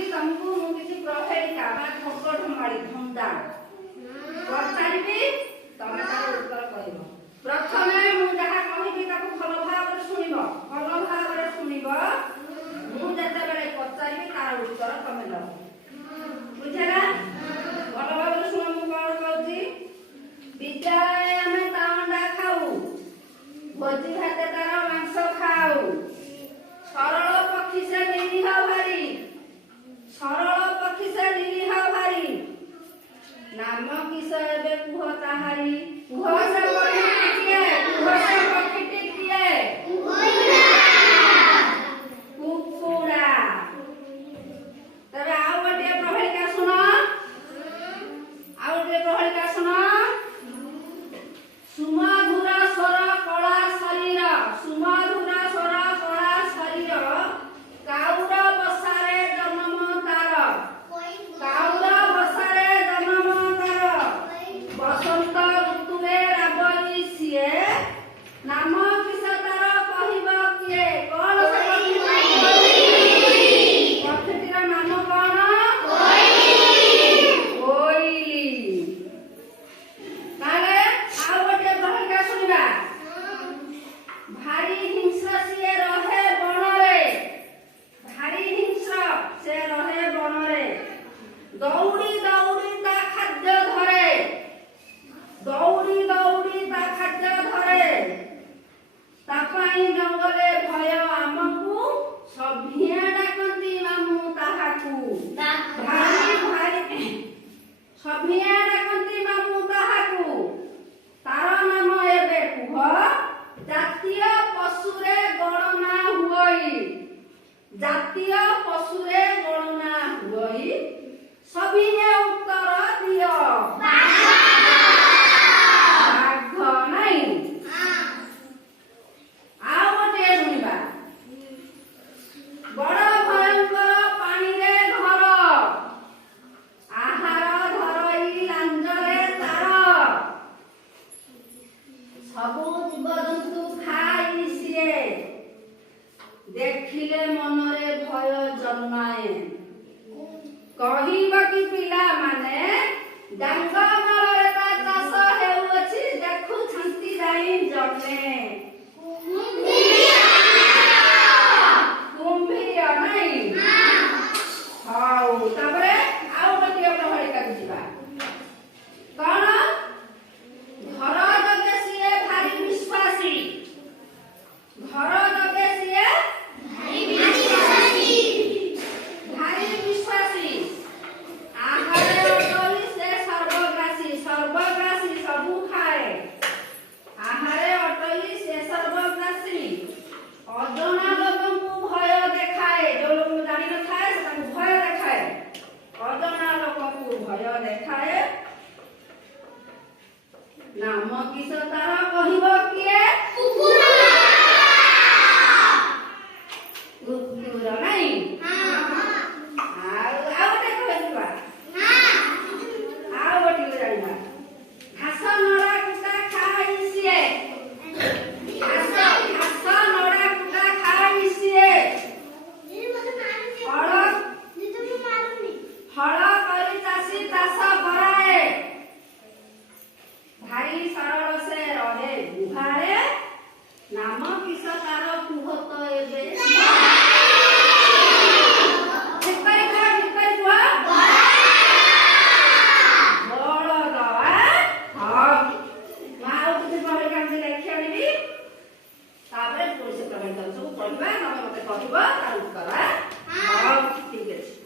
ଆଜି ତମକୁ ମୁଁ କିଛି ପ୍ରହେଳିକା ବା ଠକଠମାଳି ଧନ୍ଦା ପଚାରିବି, ତମେ ତାର ଉତ୍ତର କହିବ। ପ୍ରଥମେ ମୁଁ ଯାହା କହିବି ତାକୁ ଭଲ ଭାବରେ ଶୁଣିବ, ଭଲ ଭାବରେ ଶୁଣିବ। ମୁଁ ଯେତେବେଳେ ପଚାରିବି ତାର ଉତ୍ତର ତମେ ଦେବ। ବୁଝିଲା? ଭଲ ଭାବରେ ଶୁଣ ମୁଁ କଣ କହୁଛି। ବିଦ୍ୟାଳୟରେ ଆମେ ତା ଅଣ୍ଡା ଖାଉ, ଭୋଜି ଭାତ ତାର ମାଂସ ଖାଉ। ସରଳ ପକ୍ଷୀ ସେ ନିରୀହ ଭାରି, ସରଳ ପକ୍ଷୀ ସେ ନିରୀହ ଭାରି। ନାମ କିସ ଏବେ କୁହ ତାହାରି, କୁହ ସେ ପକ୍ଷୀଟି କିଏ, କୁହ ସେ ପକ୍ଷୀଟି କିଏ? କୁକୁଡ଼ା। ତେବେ ଆଉ ଗୋଟିଏ ପ୍ରହେଳିକା ଶୁଣ, ଆଉ ଗୋଟିଏ ପ୍ରହେଳିକା ଶୁଣ। ସୁମଧୁର ସ୍ୱର କଳା ଶରୀର, ସୁମଧୁର ସ୍ୱର କଳା ଶରୀର। କାଉର ବସାରେ ଜନ୍ମ ତାର, କାଉର ବସାରେ ଜନ୍ମ ତାର। ବସନ୍ତ ଋତୁରେ ରାବଇ ସିଏ, ନାମ କିସ ତାର କହିବ କିଏ? କଣ ସେ ପକ୍ଷୀଟିର ନାମ କଣ? କୋଇଲି। ତାହେଲେ ଆଉ ଗୋଟିଏ ପ୍ରହେଳିକା ଶୁଣିବା। ଭାରି ହିଂସ୍ର ସିଏ ରହେ ବଣରେ, ଭାରି ହିଂସ୍ର ସେ ରହେ ବଣରେ। ଦୌଡ଼ି ଦୌଡ଼ି ତା ଖାଦ୍ୟ ଧରେ, ଦୌଡ଼ି ଦୌଡ଼ି ତା ଖାଦ୍ୟ ଧରେ। ତା ପାଇଁ ଜଙ୍ଗଲେ ଭୟ ଆମକୁ, ସଭିଏଁ ଡାକନ୍ତି ମାମୁଁ ତାହାକୁ। ଭାରି ଭାରି ସଭିଏଁ ଡାକନ୍ତି ମାମୁଁ ତାହାକୁ। ତାର ନାମ ଏବେ କୁହ, ଜାତୀୟ ପଶୁରେ ଗଣନା ହୁଅଇ, ଜାତୀୟ ପଶୁରେ ଗଣନା ହୁଅଇ। ସଭିଏଁ ଉତ୍ତର ଦିଅ। ବାଘ ନାଇଁ। ଆଉ ଗୋଟିଏ ଶୁଣିବା। ବଡ଼ ଭୟଙ୍କର ପାଣିରେ ଘର, ଆହାର ଧରଇ ଲାଞ୍ଜରେ ତାର। ସବୁ ଜୀବଜନ୍ତୁ ଖାଇ ସିଏ, ଦେଖିଲେ ମନରେ ଭୟ ଜନ୍ମାଏ। କହିବ କି ପିଲାମାନେ, ଜଙ୍ଗଲରେ ତା ଚାଷ ହେଉଅଛି, ଦେଖୁଛନ୍ତି ଯାଇ ଜଣେ। କୁମ୍ଭୀର ନାଇଁ। ହଉ, ତାପରେ ଆଉ ଗୋଟିଏ ପ୍ରହେଳିକାକୁ ଯିବା। କଣ? ଘର ଜଗେ ସିଏ ଭାରି ବିଶ୍ୱାସୀ, ଘର ଜଗେ ସିଏ ଭାରି ବିଶ୍ୱାସୀ। ଆହାରେ ଅଟଳି ସେ ସର୍ବଗ୍ରାସୀ, ସର୍ବଗ୍ରାସୀ ସବୁ ଖାଏ। ଆହାରେ ଅଟଳି ସେ ସର୍ବଗ୍ରାସୀ। ଅଜଣା ଲୋକଙ୍କୁ ଭୟ ଦେଖାଏ, ଯୋଉ ଲୋକଙ୍କୁ ଜାଣିନଥାଏ ସେ ତାଙ୍କୁ ଭୟ ଦେଖାଏ। ଅଜଣା ଲୋକଙ୍କୁ ଭୟ ଦେଖାଏ। ନାମ କିସ ତାର କହିବ କିଏ? କୁକୁର ନାଇଁ। ଆଉ ଗୋଟେ କହିବା, ଆଉ ଗୋଟେ ଜାଣିବା। ଘାସ ନଡ଼ା କୁଟା ଖାଇ ସିଏ, ଘାସ ନଡ଼ା କୁଟା ଖାଇ ସିଏ। ହଳ କରି ଚାଷୀ ଚାଷ କରାଏ। ଭାରି ସରଳ ସେ ରହେ ଗୁହାଳେ। ନାମ କିସ ତାର କୁହ ତ ଏବେ? ବଳଦ। ହଉ, ମୁଁ ଆଉ କିଛି ପ୍ରହେଳିକା ଲେଖି ଆଣିବି, ତାପରେ ପୁଣି ସେ ପ୍ରହେଳିକା ସବୁ ପଢିବା, ତମେ ମତେ କହିବ ତାର ଉତ୍ତର। ହଉ, ଠିକ ଅଛି।